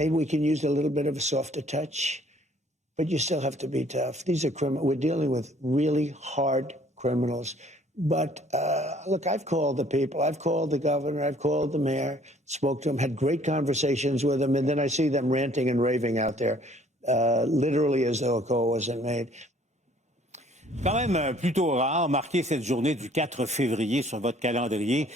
maybe we can use a little bit of a softer touch, but you still have to be tough. These are criminals. We're dealing with really hard criminals. But look, I've called the people. I've called the governor. I've called the mayor, spoke to them, had great conversations with them, and then I see them ranting and raving out there, literally as though a call wasn't made. Quand même plutôt rare, marquer cette journée du 4 février sur votre calendrier.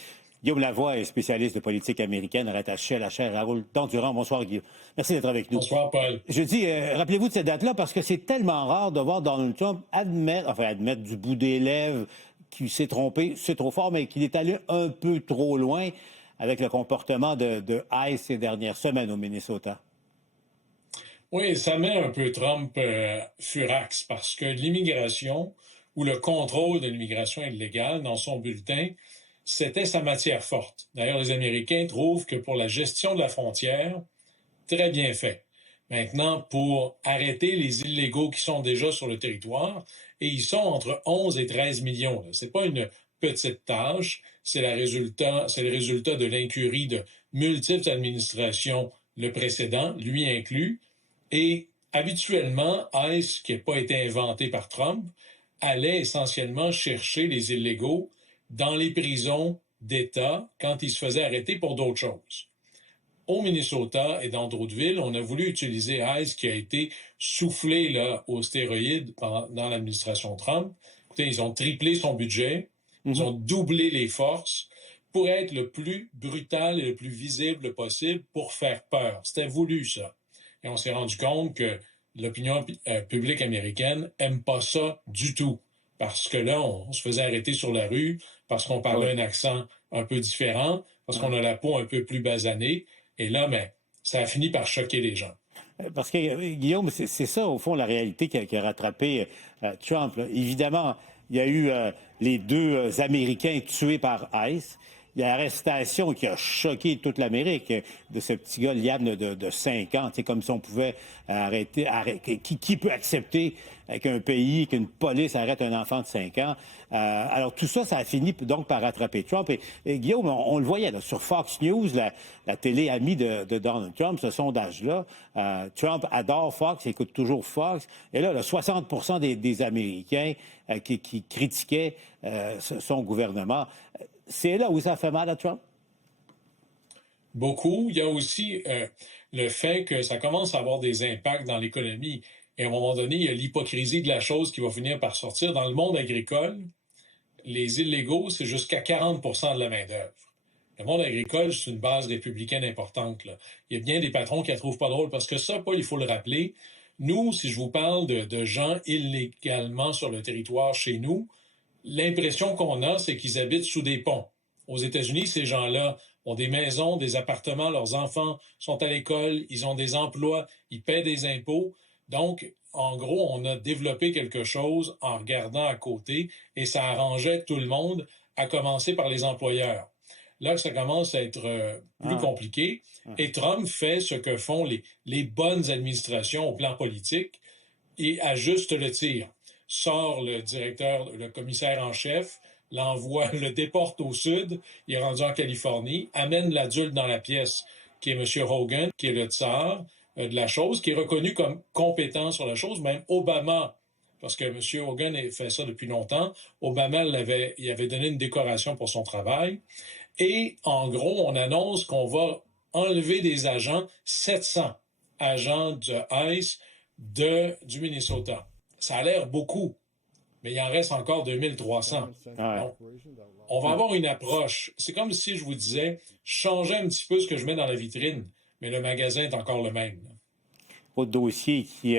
Guillaume Lavoie est spécialiste de politique américaine, rattaché à la chaire Raoul Dandurand. Bonsoir, Guillaume. Merci d'être avec nous. Bonsoir, Paul. Je dis, rappelez-vous de cette date-là, parce que c'est tellement rare de voir Donald Trump admettre du bout des lèvres qu'il s'est trompé, c'est trop fort, mais qu'il est allé un peu trop loin avec le comportement de ICE ces dernières semaines au Minnesota. Oui, ça met un peu Trump furax parce que l'immigration ou le contrôle de l'immigration illégale dans son bulletin, c'était sa matière forte. D'ailleurs, les Américains trouvent que pour la gestion de la frontière, très bien fait. Maintenant, pour arrêter les illégaux qui sont déjà sur le territoire, et ils sont entre 11 et 13 millions. C'est pas une petite tâche, c'est le résultat de l'incurie de multiples administrations, le précédent, lui inclus. Et habituellement, ICE, qui n'a pas été inventé par Trump, allait essentiellement chercher les illégaux dans les prisons d'État quand ils se faisaient arrêter pour d'autres choses. Au Minnesota et dans d'autres villes, on a voulu utiliser ICE qui a été soufflé là, aux stéroïdes dans l'administration Trump. Écoutez, ils ont triplé son budget, ils ont doublé les forces pour être le plus brutal et le plus visible possible pour faire peur. C'était voulu, ça. Et on s'est rendu compte que l'opinion publique américaine aime pas ça du tout. Parce que là, on se faisait arrêter sur la rue, parce qu'on parlait un accent un peu différent, parce qu'on a la peau un peu plus basanée. Et là, ça a fini par choquer les gens. Parce que, Guillaume, c'est ça, au fond, la réalité qui a rattrapé Trump. Là. Évidemment, il y a eu les deux Américains tués par ICE. Il y a l'arrestation qui a choqué toute l'Amérique de ce petit gars, Liam, de 5 ans. C'est comme si on pouvait arrêter. Qui peut accepter qu'un pays, qu'une police arrête un enfant de 5 ans? Alors, tout ça, ça a fini donc par rattraper Trump. Et Guillaume, on le voyait là, sur Fox News, la télé amie de Donald Trump, ce sondage-là. Trump adore Fox, il écoute toujours Fox. Et là, 60% des Américains qui critiquaient son gouvernement. C'est là où ça fait mal à Trump? Beaucoup. Il y a aussi le fait que ça commence à avoir des impacts dans l'économie. Et à un moment donné, il y a l'hypocrisie de la chose qui va finir par sortir. Dans le monde agricole, les illégaux, c'est jusqu'à 40% de la main-d'œuvre. Le monde agricole, c'est une base républicaine importante. Là. Il y a bien des patrons qui la trouvent pas drôle parce que ça, Paul, il faut le rappeler. Nous, si je vous parle de gens illégalement sur le territoire chez nous, l'impression qu'on a, c'est qu'ils habitent sous des ponts. Aux États-Unis, ces gens-là ont des maisons, des appartements, leurs enfants sont à l'école, ils ont des emplois, ils paient des impôts. Donc, en gros, on a développé quelque chose en regardant à côté et ça arrangeait tout le monde, à commencer par les employeurs. Là, ça commence à être plus compliqué. Et Trump fait ce que font les bonnes administrations au plan politique et ajuste le tir. Sort le commissaire en chef, l'envoie, le déporte au sud, il est rendu en Californie, amène l'adulte dans la pièce, qui est M. Hogan, qui est le tsar de la chose, qui est reconnu comme compétent sur la chose, même Obama, parce que M. Hogan a fait ça depuis longtemps, Obama il avait donné une décoration pour son travail, et en gros, on annonce qu'on va enlever des agents, 700 agents de ICE du Minnesota. Ça a l'air beaucoup, mais il en reste encore 2300. Donc, on va avoir une approche. C'est comme si je vous disais, changez un petit peu ce que je mets dans la vitrine, mais le magasin est encore le même. Autre dossier qui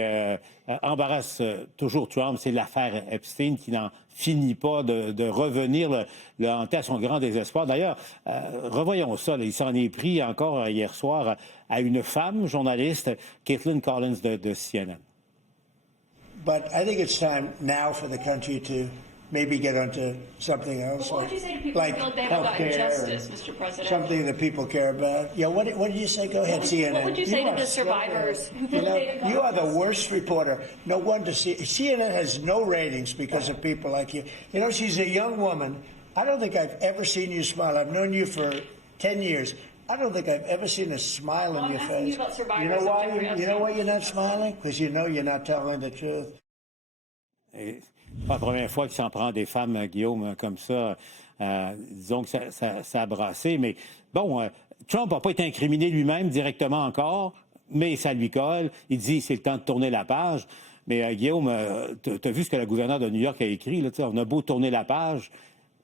embarrasse toujours Trump, c'est l'affaire Epstein qui n'en finit pas de revenir le hanter à son grand désespoir. D'ailleurs, revoyons ça, là, il s'en est pris encore hier soir à une femme journaliste, Caitlin Collins de CNN. But I think it's time now for the country to maybe get onto something else, what would you say to people like who feel bad about healthcare, injustice, Mr. President? something that people care about. Yeah, what did you say? Go ahead, CNN. What would you say to the survivors who feel bad about You are the worst reporter. No wonder CNN has no ratings because of people like you. You know, she's a young woman. I don't think I've ever seen you smile. I've known you for 10 years. I don't think I've ever seen a smile Well, on I'm your asking you face. about survivors You know of why? different You know why ethnic you're not smiling? Because you know you're not telling the truth. Et c'est pas la première fois qu'il s'en prend des femmes, Guillaume, comme ça. Disons que ça a brassé. Mais bon, Trump n'a pas été incriminé lui-même directement encore, mais ça lui colle. Il dit c'est le temps de tourner la page. Mais Guillaume, tu as vu ce que la gouverneure de New York a écrit. Là, on a beau tourner la page,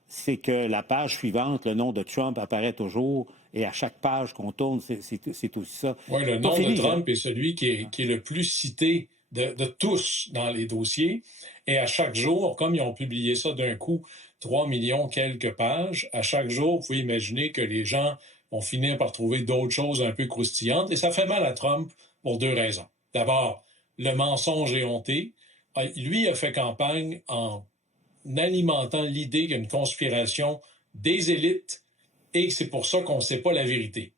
c'est que la page suivante, le nom de Trump apparaît toujours. Et à chaque page qu'on tourne, c'est aussi ça. Oui, le nom de Trump est celui qui est le plus cité de tous dans les dossiers. Et à chaque jour, comme ils ont publié ça d'un coup, 3 millions quelques pages, à chaque jour, vous pouvez imaginer que les gens vont finir par trouver d'autres choses un peu croustillantes. Et ça fait mal à Trump pour 2 raisons. D'abord, le mensonge éhonté. Lui a fait campagne en alimentant l'idée qu'il y a une conspiration des élites et que c'est pour ça qu'on ne sait pas la vérité.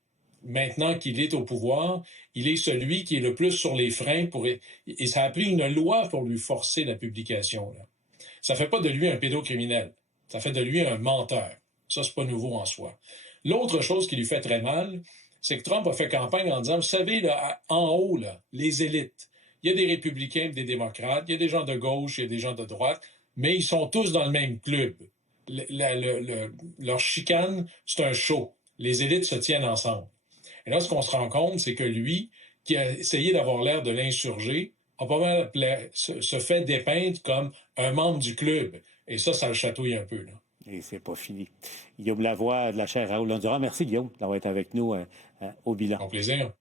Maintenant qu'il est au pouvoir, il est celui qui est le plus sur les freins et ça a pris une loi pour lui forcer la publication. Là. Ça fait pas de lui un pédocriminel. Ça fait de lui un menteur. Ça, c'est pas nouveau en soi. L'autre chose qui lui fait très mal, c'est que Trump a fait campagne en disant, vous savez, là, en haut, là, les élites, il y a des républicains et des démocrates, il y a des gens de gauche, il y a des gens de droite, mais ils sont tous dans le même club. Leur chicane, c'est un show. Les élites se tiennent ensemble. Et là, ce qu'on se rend compte, c'est que lui, qui a essayé d'avoir l'air de l'insurgé, a pas mal se fait dépeindre comme un membre du club. Et ça le chatouille un peu. Là. Et c'est pas fini. Guillaume Lavoie de la chaire Raoul Londurand. Merci, Guillaume, d'avoir été avec nous au bilan. Mon plaisir.